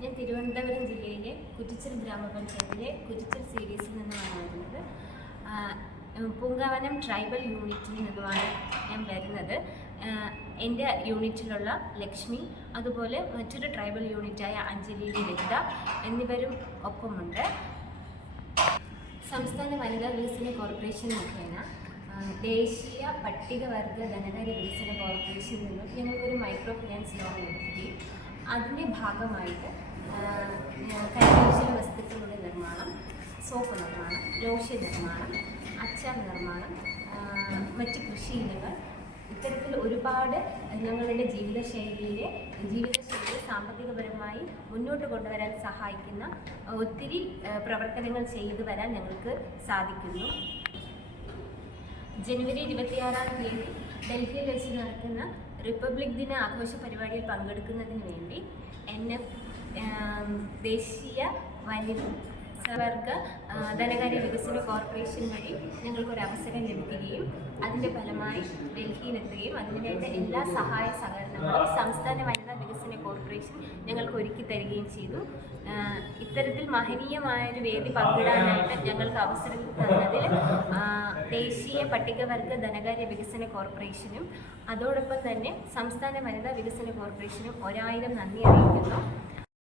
ഞാൻ തിരുവനന്തപുരം ജില്ലയിലെ കുറ്റിച്ചൽ ഗ്രാമപഞ്ചായത്തിലെ കുറ്റിച്ചൽ സീരീസിൽ നിന്നുമാണ് വരുന്നത്. പൂങ്കാവനം ട്രൈബൽ യൂണിറ്റിൽ നിന്നുമാണ് ഞാൻ വരുന്നത്. എൻ്റെ യൂണിറ്റിലുള്ള ലക്ഷ്മി, അതുപോലെ മറ്റൊരു ട്രൈബൽ യൂണിറ്റായ അഞ്ജലി ലളിത എന്നിവരും ഒപ്പമുണ്ട്. സംസ്ഥാന വനിതാ വികസന കോർപ്പറേഷൻ മുഖേന ദേശീയ പട്ടികവർഗ ധനകാര്യ വികസന കോർപ്പറേഷനിൽ നിന്നും ഞങ്ങൾക്കൊരു മൈക്രോ ഫിനാൻസ് ലോൺ ലഭിക്കുകയും അതിൻ്റെ ഭാഗമായിട്ട് കരകൗശല വസ്തുക്കളുടെ നിർമ്മാണം, സോപ്പ് നിർമ്മാണം, ലോഷൻ നിർമ്മാണം, അച്ചാർ നിർമ്മാണം, മറ്റ് കൃഷി ഇനങ്ങൾ, ഇത്തരത്തിൽ ഒരുപാട് ഞങ്ങളുടെ ജീവിതശൈലിയെ സാമ്പത്തികപരമായി മുന്നോട്ട് കൊണ്ടുവരാൻ സഹായിക്കുന്ന ഒത്തിരി പ്രവർത്തനങ്ങൾ ചെയ്തു വരാൻ ഞങ്ങൾക്ക് സാധിക്കുന്നു. ജനുവരി 26-ാം തീയതി ഡൽഹിയിൽ വെച്ച് നടക്കുന്ന റിപ്പബ്ലിക് ദിന ആഘോഷ പരിപാടിയിൽ പങ്കെടുക്കുന്നതിന് വേണ്ടി NF ദേശീയ വനിതാവർഗ ധനകാര്യ വികസന കോർപ്പറേഷൻ വഴി ഞങ്ങൾക്കൊരു അവസരം ലഭിക്കുകയും അതിൻ്റെ ഫലമായി ഡൽഹിയിലെത്തുകയും അതിനുവേണ്ട എല്ലാ സഹായ സഹകരണങ്ങളും സംസ്ഥാന വനിതാ വികസന കോർപ്പറേഷൻ ഞങ്ങൾക്ക് ഒരുക്കി തരികയും ചെയ്തു. ഇത്തരത്തിൽ മഹനീയമായൊരു വേദി പങ്കിടാനായിട്ട് ഞങ്ങൾക്ക് അവസരം തന്നതിൽ ദേശീയ പട്ടികവർഗ ധനകാര്യ വികസന കോർപ്പറേഷനും അതോടൊപ്പം തന്നെ സംസ്ഥാന വനിതാ വികസന കോർപ്പറേഷനും 1000 നന്ദി അറിയിക്കുന്നു.